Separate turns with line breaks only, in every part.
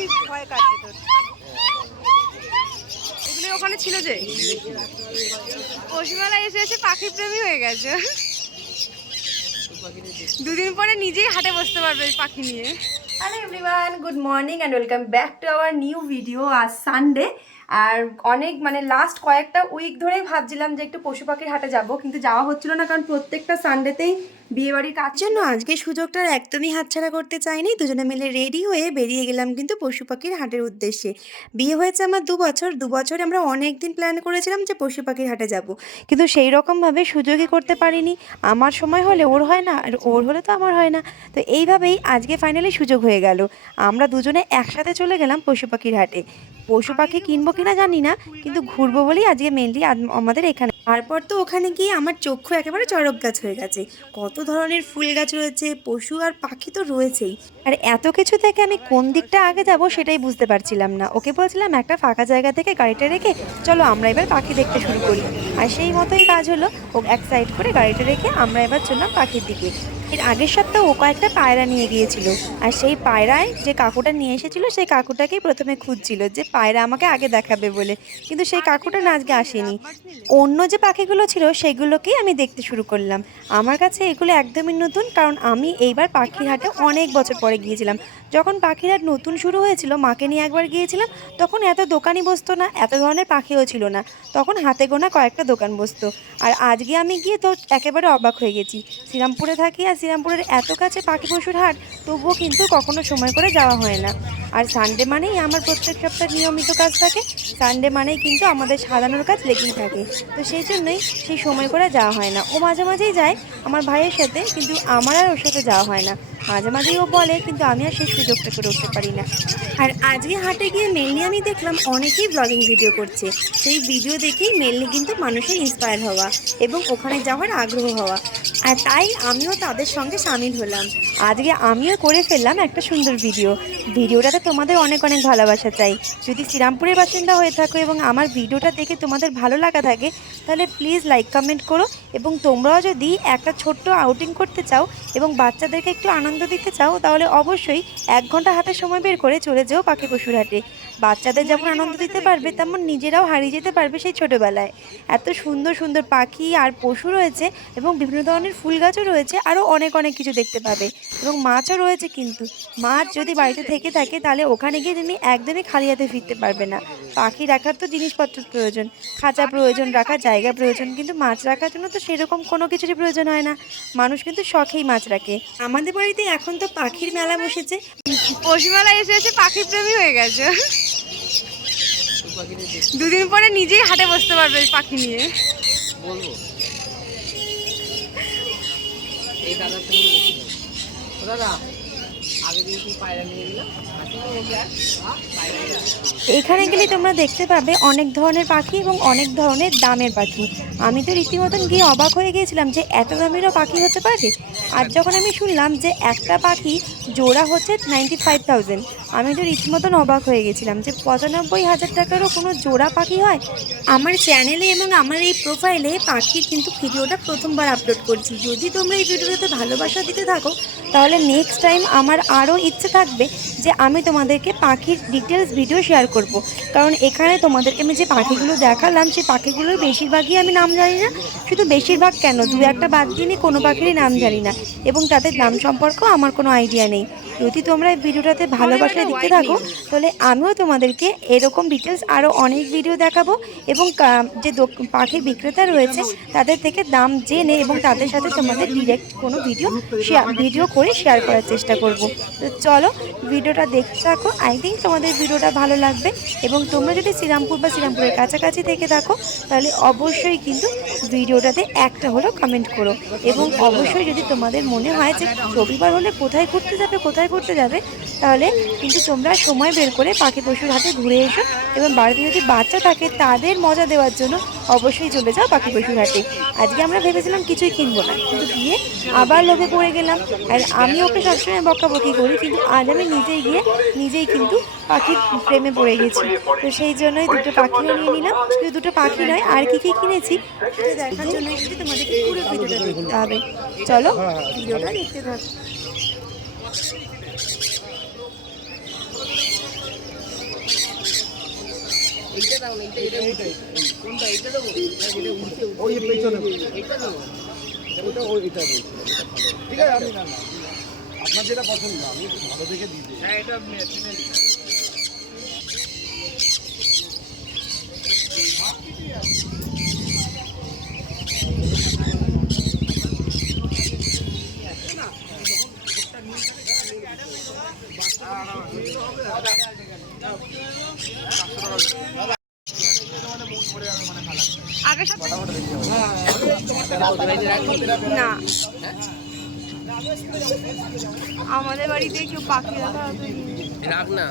তুই ভয় কাটবে তোর। এগুলি ওখানে ছিল যে। পশুমেলা এসে এসে পাখি প্রেমী হয়ে গেছে। দুদিন পরে নিজেই হাটে বসতে পারবে পাখি নিয়ে। Hello everyone good morning and welcome back to our new video আজ সানডে আর অনেক মানে লাস্ট কয়েকটা উইক ধরেই ভাবছিলাম যে একটু পশু পাখির হাটে যাব, কিন্তু যাওয়া হচ্ছিল না কারণ প্রত্যেকটা সানডেতেই বিয়েবাড়ির কাজ জন্য আজকে সুযোগটা একদমই হাতছাড়া করতে চাইনি, দুজনে মিলে রেডি হয়ে বেরিয়ে গেলাম কিন্তু পশু পাখির হাটের উদ্দেশ্যে। বিয়ে হয়েছে আমার দু বছর, দু বছরে আমরা অনেক দিন প্ল্যান করেছিলাম যে পশু পাখির হাটে যাব, কিন্তু সেই রকমভাবে সুযোগই করতে পারিনি। আমার সময় হলে ওর হয় না, আর ওর হলে তো আমার হয় না। তো এইভাবেই আজকে ফাইনালি সুযোগ হয়ে গেল। আমরা দুজনে একসাথে চলে গেলাম পশু পাখির হাটে। পশু পাখি কিনবো কিনা জানি না, কিন্তু ঘুরবো বলেই আজকে মেনলি আমাদের এখানে। তারপর তো ওখানে গিয়ে আমার চক্ষু একেবারে চড়ক গাছ হয়ে গেছে। কত ধরনের ফুল গাছ রয়েছে, পশু আর পাখি তো রয়েছেই। আর এত কিছু থেকে আমি কোন দিকটা আগে যাব সেটাই বুঝতে পারছিলাম না। ওকে বলছিলাম, একটা ফাঁকা জায়গা থেকে গাড়িটা রেখে চলো আমরা এবার পাখি দেখতে শুরু করি। আর সেই মতোই কাজ হলো, ও এক সাইড করে গাড়িটা রেখে আমরা এবার চললাম পাখির দিকে। এর আগের সপ্তাহ ও কয়েকটা পায়রা নিয়ে গিয়েছিল। আর সেই পায়রায় যে কাকুটা নিয়ে এসেছিল, সেই কাকুটাকেই প্রথমে খুঁজছিল যে পায়রা আমাকে আগে দেখাবে বলে। কিন্তু সেই কাকুটা না আজকে আসেনি। অন্য যে পাখিগুলো ছিল, সেগুলোকেই আমি দেখতে শুরু করলাম। আমার কাছে এগুলো একদমই নতুন, কারণ আমি এইবার পাখির হাটে অনেক বছর পরে গিয়েছিলাম। যখন পাখির হাট নতুন শুরু হয়েছিল, মাকে নিয়ে একবার গিয়েছিলাম, তখন এত দোকানই বসতো না, এত ধরনের পাখিও ছিল না। তখন হাতে গোনা কয়েকটা দোকান বসতো। আর আজকে আমি গিয়ে তো একেবারে অবাক হয়ে গেছি। শ্রীরামপুরে থাকি আর শ্রীরামপুরের এত কাছে পাখি পশুর হাট, তবুও কিন্তু কখনো সময় করে যাওয়া হয় না। আর সানডে মানেই আমার প্রত্যেক সপ্তাহে নিয়মিত কাজ থাকে। সানডে মানেই কিন্তু আমাদের সাজানোর কাজ লেগেই থাকে। তো সেই জন্যই সেই সময় করে যাওয়া হয় না। ও মাঝে মাঝেই যায় আমার ভাইয়ের সাথে, কিন্তু আমার আর ওর সাথে যাওয়া হয় না। মাঝে মাঝেই ও বলে, কিন্তু আমি আর সেই সুযোগটা করে উঠতে পারি না। আর আজকে হাটে গিয়ে মেনলি আমি দেখলাম অনেকেই ব্লগিং ভিডিও করছে। সেই ভিডিও দেখেই মেনলি কিন্তু মানুষের ইন্সপায়ার হওয়া এবং ওখানে যাওয়ার আগ্রহ হওয়া। আর তাই আমিও তাদের সঙ্গে সামিল হলাম। আজকে আমিও করে ফেললাম একটা সুন্দর ভিডিও ভিডিওটাতে তোমাদের অনেক অনেক ভালোবাসা চাই। যদি শ্রীরামপুরের বাসিন্দা হয়ে থাকো এবং আমার ভিডিওটা দেখে তোমাদের ভালো লাগা থাকে, তাহলে প্লিজ লাইক কমেন্ট করো। এবং তোমরাও যদি একটা ছোট্ট আউটিং করতে চাও এবং বাচ্চাদেরকে একটু আনন্দ দিতে চাও, তাহলে অবশ্যই এক ঘণ্টা হাতে সময় বের করে চলে যেও পাখি পশুর হাটে। বাচ্চাদের যেমন আনন্দ দিতে পারবে, তেমন নিজেরাও হারিয়ে যেতে পারবে সেই ছোটোবেলায়। এত সুন্দর সুন্দর পাখি আর পশু রয়েছে এবং বিভিন্ন ধরনের ফুল গাছও রয়েছে, আরও অনেক অনেক কিছু দেখতে পাবে। এবং মাছও রয়েছে কিন্তু। মাছ যদি বাড়িতে থেকে থাকে, তাহলে ওখানে গিয়ে তুমি একদমই খালি হাতে ফিরতে পারবে না। পাখি রাখার তো জিনিসপত্র প্রয়োজন। খাঁচা প্রয়োজন রাখার জায়গা প্রয়োজন, কিন্তু মাছ রাখার জন্য তো সেরকম কোনো কিছুরই প্রয়োজন হয় না। মানুষ কিন্তু শখেই মাছ রাখে। আমাদের বাড়িতে এখন তো পাখির মেলা বসেছে। পশু মেলা এসে এসে পাখি প্রেমী হয়ে গেছে। দুদিন পরে নিজেই হাটে বসতে পারবে পাখি নিয়ে।
বলব? এই দাদার সঙ্গে দাদা আগে দিন কি পায়রা নিয়ে গেলাম
এখানে গেলে তোমরা দেখতে পাবে অনেক ধরনের পাখি এবং অনেক ধরনের দামের পাখি। আমি তো রীতিমতন গিয়ে অবাক হয়ে গিয়েছিলাম যে এত দামেরও পাখি হতে পারে। আর যখন আমি শুনলাম যে একটা পাখি জোড়া হচ্ছে নাইনটি ফাইভ থাউজেন্ড আমি তো রীতিমতন অবাক হয়ে গেছিলাম যে পঁচানব্বই হাজার টাকারও কোনো জোড়া পাখি হয়? আমার চ্যানেলে এবং আমার এই প্রোফাইলে পাখির কিন্তু ভিডিওটা প্রথমবার আপলোড করছি। যদি তোমরা এই ভিডিওটাতে ভালোবাসা দিতে থাকো তাহলে নেক্সট টাইম আমার আরও ইচ্ছে থাকবে যে আমি তোমাদেরকে পাখির ডিটেলস ভিডিও শেয়ার করব। কারণ এখানে তোমাদেরকে আমি যে পাখিগুলো দেখালাম, সেই পাখিগুলোর বেশিরভাগই আমি নাম জানি না। শুধু বেশিরভাগ কেন? দু একটা বাদ দিয়ে কোনো পাখিরই নাম জানি না। এবং তাদের নাম সম্পর্কেও আমার কোনো আইডিয়া নেই। যদি তোমরা এই ভিডিওটাতে ভালোবাসা দিতে থাকো, তাহলে আমিও তোমাদেরকে এরকম ডিটেলস আরও অনেক ভিডিও দেখাবো। এবং যে পাখির বিক্রেতা রয়েছে, তাদের থেকে দাম জেনে এবং তাদের সাথে তোমাদের ডিরেক্ট কোনো ভিডিও শেয়ার ভিডিও করে শেয়ার করার চেষ্টা করব। তো চলো, ভিডিওটা দেখতে থাকো। আই থিঙ্ক তোমাদের ভিডিওটা ভালো লাগবে। এবং তোমরা যদি শ্রীরামপুর বা শ্রীরামপুরের কাছাকাছি থেকে থাকো, তাহলে অবশ্যই কিন্তু ভিডিওটাতে একটা হলেও কমেন্ট করো। এবং অবশ্যই যদি তোমাদের মনে হয় যে রবিবার হলে কোথায় ঘুরতে যাবে, কোথায় ঘুরতে যাবে, তাহলে কিন্তু তোমরা সময় বের করে পাখি পশুর হাতে ঘুরে এসো। এবং বাড়িতে যদি বাচ্চা থাকে, তাদের মজা দেওয়ার জন্য অবশ্যই চলে যাও পাখি পশুর হাটে। আজকে আমরা ভেবেছিলাম কিছুই কিনবো না। কিন্তু গিয়ে আবার লোভে পড়ে গেলাম। আর আমি ওকে সবসময় বকাবকি করি কিন্তু আজ আমি নিজেই গিয়ে নিজেই কিন্তু পাখির প্রেমে পড়ে গেছি। তো সেই জন্যই দুটো পাখিও নিয়ে নিলাম। শুধু দুটো পাখি নয় আর কি কি কিনেছি সেটা দেখার জন্য কিন্তু তোমাদেরকে পুরো ভিডিওটা দেখতে হবে। চলো ভিডিওটা দেখতে থাকো।
এইটা দাও না এইটা এটা কোনটা এইটা দেবো এটা উঠছে
ওই পেছনে।
এইটা দেবো
ওটা ওই এটা বলছিলাম, এটা ভালো। ঠিক আছে আমি না না আপনার যেটা পছন্দ আমি একটু ভালো দেখে দিয়ে দিই।
হ্যাঁ এটা
আগের সপ্তাহে না। আমাদের বাড়িতে কেউ পাখি রাখা হবে
রাখ না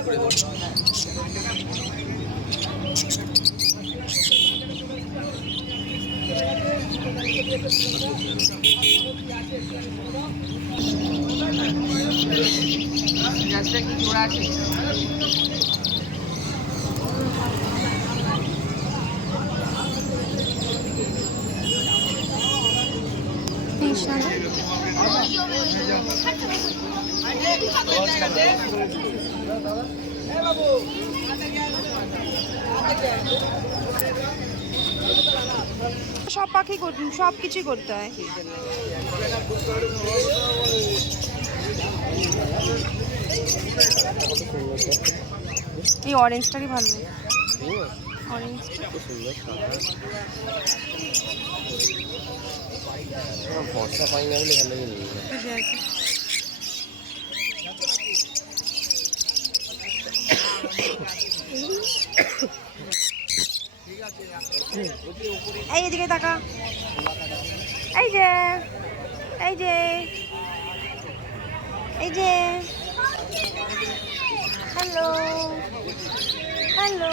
করে দেবো গ্যাসটা কি জোড়া আছে
সব পাখি সব কিছুই করতে হয়। এই অরেঞ্জটারই ভালো। অরেঞ্জটা
বর্ষা পাই না বলে এখান থেকে নিয়ে নিলাম।
বুঝে আছে এই এদিকে তাকা এই যে এই যে এই যে হ্যালো হ্যালো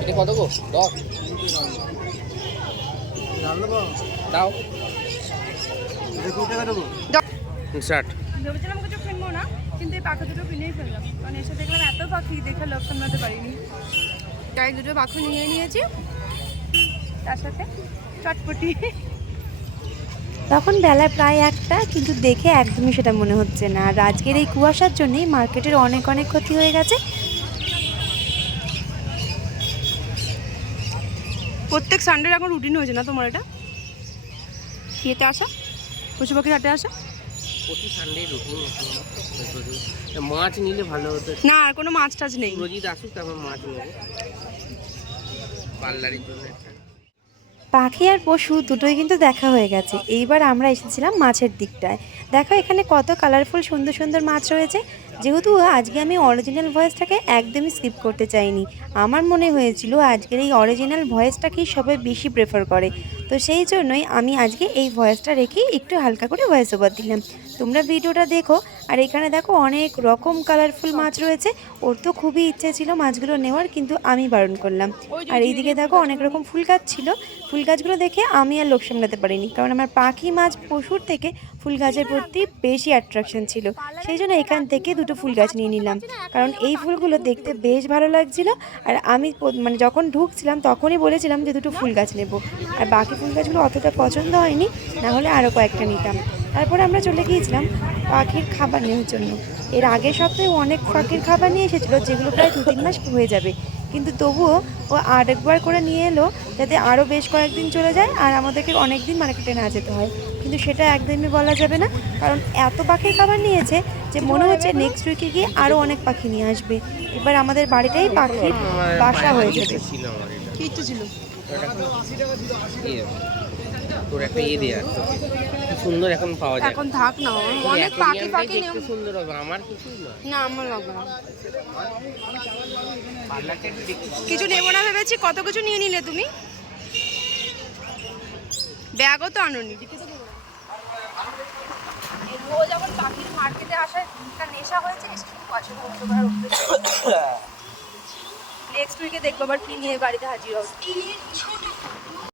এটা কত গো? দশ। দাও। ষাট।
ভেবেছিলাম কিছু কিনবো না কিন্তু এই পাখি দুটো কিনেই ফেললাম। কারণ এসে দেখলাম এত পাখি দেখে লোক সামলাতে পারিনি। তাই দুটো পাখি নিয়ে নিয়েছি। তার সাথে চটপটি।
তখন বেলা প্রায় একটা কিন্তু দেখে একদমই সেটা মনে হচ্ছে না। আর আজকের এই কুয়াশার জন্যই মার্কেটের অনেক অনেক ক্ষতি হয়ে গেছে।
প্রত্যেক সানডে এখন রুটিন হয়েছে না তোমার এটা? ইয়েতে আসা? পশু পাখির হাটে আসা?
প্রতি সানডে রুটিন মাছ নিলে ভালো হতো।
না আর কোনো মাছ টাছ নেই।
রোজিত আসুক তারপর মাছ নেব। পার্লারের জন্য একটা।
পাখি আর পশু দুটোই কিন্তু দেখা হয়ে গেছে। এইবার আমরা এসেছিলাম মাছের দিকটায়। দেখো এখানে কত কালারফুল সুন্দর সুন্দর মাছ রয়েছে। যেহেতু আজকে আমি অরিজিনাল ভয়েসটাকে একদমই স্কিপ করতে চাইনি। আমার মনে হয়েছিল আজকের এই অরিজিনাল ভয়েসটাকেই সবাই বেশি প্রেফার করে। তো সেই জন্যই আমি আজকে এই ভয়েসটা রেখেই একটু হালকা করে ভয়েস ওভার দিলাম। তোমরা ভিডিওটা দেখো। আর এখানে দেখো অনেক রকম কালারফুল মাছ রয়েছে। ওর তো খুবই ইচ্ছে ছিল মাছগুলো নেওয়ার কিন্তু আমি বারণ করলাম। আর এইদিকে দেখো অনেক রকম ফুল গাছ ছিল। ফুল গাছগুলো দেখে আমি আর লোক সামলাতে পারিনি কারণ আমার পাখি মাছ পশুর থেকে ফুল গাছের প্রতি বেশি অ্যাট্রাকশন ছিল। সেই জন্য এখান থেকে দুটো ফুল গাছ নিয়ে নিলাম। কারণ এই ফুলগুলো দেখতে বেশ ভালো লাগছিল। আর আমি মানে যখন ঢুকছিলাম তখনই বলেছিলাম যে দুটো ফুল গাছ নেব। আর বাকি ফুল গাছগুলো অতটা পছন্দ হয়নি না হলে আরও কয়েকটা নিতাম। তারপরে আমরা চলে গিয়েছিলাম পাখির খাবার নেওয়ার জন্য। এর আগের সপ্তাহে অনেক পাখির খাবার নিয়ে এসেছিল যেগুলো প্রায় দু তিন মাস হয়ে যাবে। কিন্তু তবুও ও আরেকবার করে নিয়ে এলো যাতে আরও বেশ কয়েকদিন চলে যায় আর আমাদেরকে অনেক দিন মার্কেটে না যেতে হয়। কিন্তু সেটা একদমই বলা যাবে না কারণ এত পাখির খাবার নিয়েছে যে মনে হচ্ছে নেক্সট উইকে গিয়ে আরও অনেক পাখি নিয়ে আসবে। এবার আমাদের বাড়িটাই পাখির বাসা হয়ে যাবে।
ছিল? তোর একটা ইয়ে দেওয়া সুন্দর এখন পাওয়া যায়।
এখন থাক না অনেক পাখি পাখি
দেখতে সুন্দর হবে আমার কিছুই নয়।
না আমার লাগবে না। কিছু নেব না ভেবেছি কত কিছু নিয়ে নিলে তুমি? ব্যাগও তো আনোনি। ও যখন পাখি পাখির মার্কেটে আসার একটা নেশা হয়েছে পছন্দ নেক্সট উইকে দেখব আবার কি নিয়ে বাড়িতে হাজির হবে।